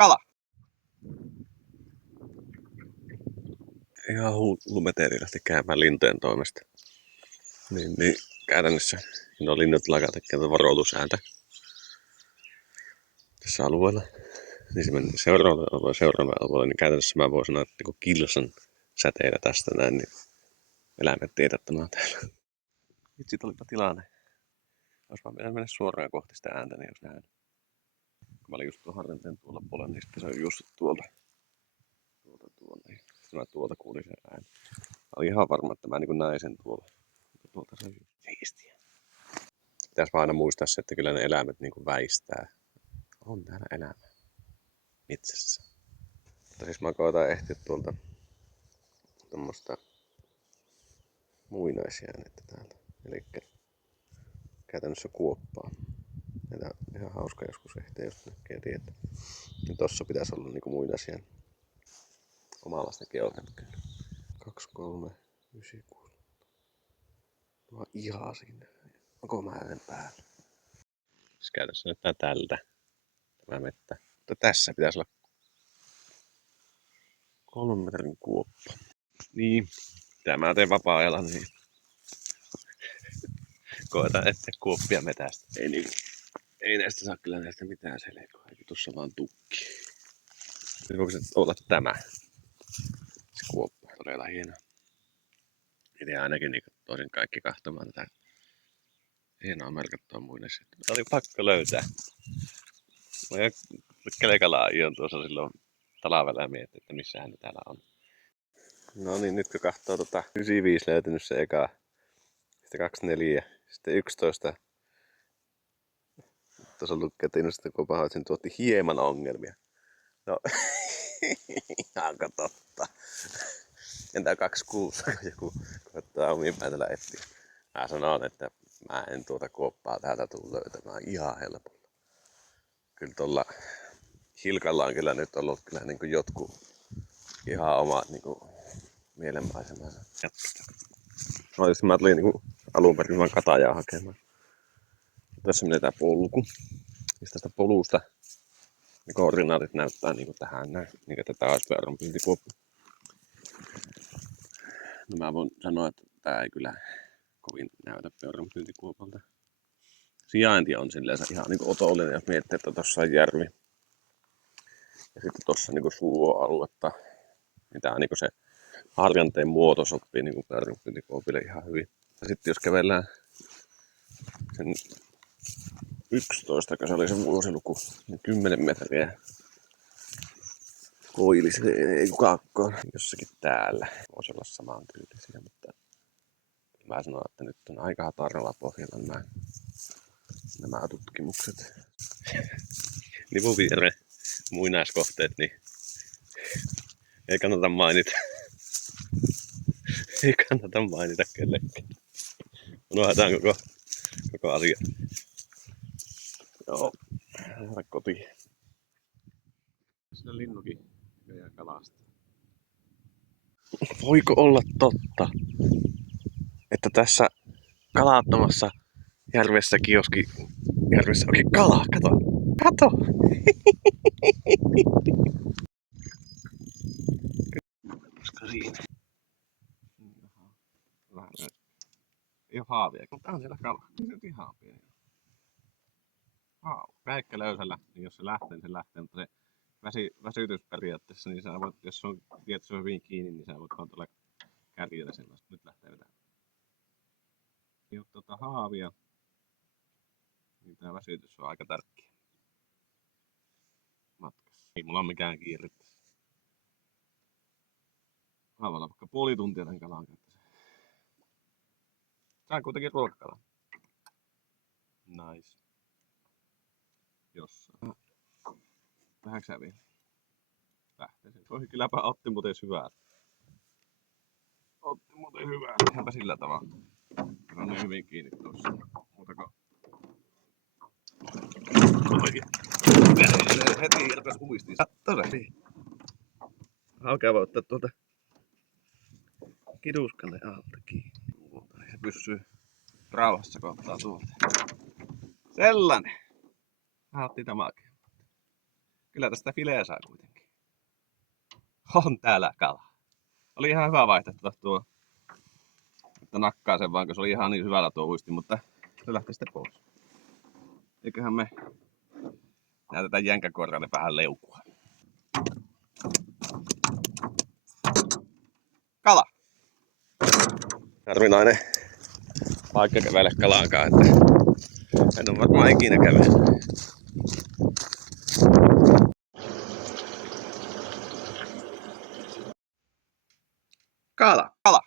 Kala! Ihan hullumeteli lähti käymään lintujen toimesta. Niin käytännössä nuo linnut alkaa tekemään varoitusääntä tässä alueella. Niin se meni seuraavalle alueelle, niin käytännössä mä voin sanoa, että niin kilsan säteillä tästä näin, niin eläimet tietää, että mä oon täällä. Vitsi, olipa tilanne. Olisi vaan pitänyt mennä suoraan kohti sitä ääntä, niin jos näin. Kun mä olin just tuon harjanteen tuolla puolella, niin sitten se on just tuolta. Niin sitten mä tuolta kuulin sen äänen. Mä olin ihan varma, että mä niin näin sen tuolla. Tuolta se on just siistiä. Pitäis vaan aina muistaa se, että kyllä ne eläimet niin väistää. On täällä elämää. Metsässä. Mutta siis mä koitan ehtiä tuolta tommosta muinaisjäänettä täältä. Elikkä käytännössä kuoppaa. Näitä ihan hauska joskus ehtiä, jos näkee tietää. Niin tossa pitäisi olla niinku muinaisjään omalaista geotet kyllä. 2, 3, 9, 6. Mä ihan sinne. Onko mä äänen päällä? Siis käytännössä näyttää tältä. Tämä mettä. Mutta tässä pitäisi olla 3 metrin kuoppa. Niin. Mitä mä teen vapaa-ajalla, niin koetaan etsiä kuoppia metästä. Ei näistä saa kyllä näistä mitään selkoa. Eikä tossa vaan tukki. Nyt voiko se olla tämä? Se kuoppa. Todella hieno. Itse ainakin niin toisin kaikki kahtomaan tätä hienoa merkattua muinaisia. Tämä oli pakko löytää. Mä kelekalla ajoin tuossa silloin talvella ja mietin, että missähän ne täällä on. No niin, nyt kun kahtoo 95 löytynyt se eka. Sitten 24, sitten 11. Tuossa lukkeetiin, sitten kun pahoitin tuotti hieman ongelmia. No, ihanko totta. Entä 26, kun joku koettaa omiin päätellä etsiä. Mä sanon, että mä en tuota kuoppaa täältä tule löytämään ihan helpolla. Kyllä tuolla Hilkalla on kyllä nyt ollut kyllä niin kuin jotkut ihan omat niin kuin mielenmaisemansa. No jos mä tulin niin alun perin vaan katajaa hakemaan. Tässä menee tää polku. Ja tästä polusta ne koordinaatit näyttää niin kuin tähän näin. Niin kuin tätä olisi peuranpyyntikuoppa. No mä voin sanoa, että tää ei kyllä kovin näytä peuranpyyntikuopalta. Sijainti on silleen ihan niin kuin otollinen, jos miettii, että tossa on järvi. Ja sitten tossa niin kuin suoaluetta. Niin tää on niin kuin se harjanteen muoto sopii niin kuin peuranpyyntikuopille ihan hyvin. Ja sitten jos kävellään sen 11, kun se oli se vuosiluku, niin 10 metriä koilisi, ei kakkoon, jossakin täällä. Voisi olla samaan tyylisiä, mutta mä sanon, että nyt on aika hataralla pohjalla nämä tutkimukset. Nivuviere muinaiskohteet, niin ei kannata mainita. Ei kannata mainita kellekään. Unohdetaan koko asia. Joo, lähdetään kotiin. Siinä linnukin ja kalastaa. Voiko olla totta, että tässä kalattomassa järvessä onkin kala? Kato! Kato! Koska siinä? Vähän ei oo haavia, mutta on siellä kala. Se on ihan pieni. Päikkä löysällä, niin jos se lähtee, mutta se väsytys periaatteessa, niin sä voit, jos se on tietysti hyvin kiinni, niin sä voit vaan tuolla kärjellä sellaista. Nyt lähtee vetämään. Jos haavia, niin tää väsytys on aika tärkeä matkassa. Ei mulla ole mikään kiire tässä. Haavalla vaikka puoli tuntia tän kalan kanssa. Saa kuitenkin ruokakala. Nice. Jossain. Vähän vielä. Lähtee sen. Oi, kylläpä otti muuten hyvää. Otti muuten hyvää. Ihanpä sillä tavalla. On niin hyvin kiinni tuossa. Muutako? Heti rupes uistiin. Todella. Haukea voi ottaa tuolta kiduskanne alta kiinni. Ja pysyy rauhassa kohtaa tuolta. Sellainen. Hän otti tämäkin. Kyllä tästä fileä saa kuitenkin. On täällä kala. Oli ihan hyvä vaihtoehto tuo, että nakkaa sen vaan, kun se oli ihan niin hyvällä tuo uisti, mutta se lähti sitten pois. Eiköhän me näytetään jänkäkorralle vähän leukua. Kala! Harvinainen paikka kävele kalaankaan, että en ole varmaan ikinä kävellyt. Kala! Kala!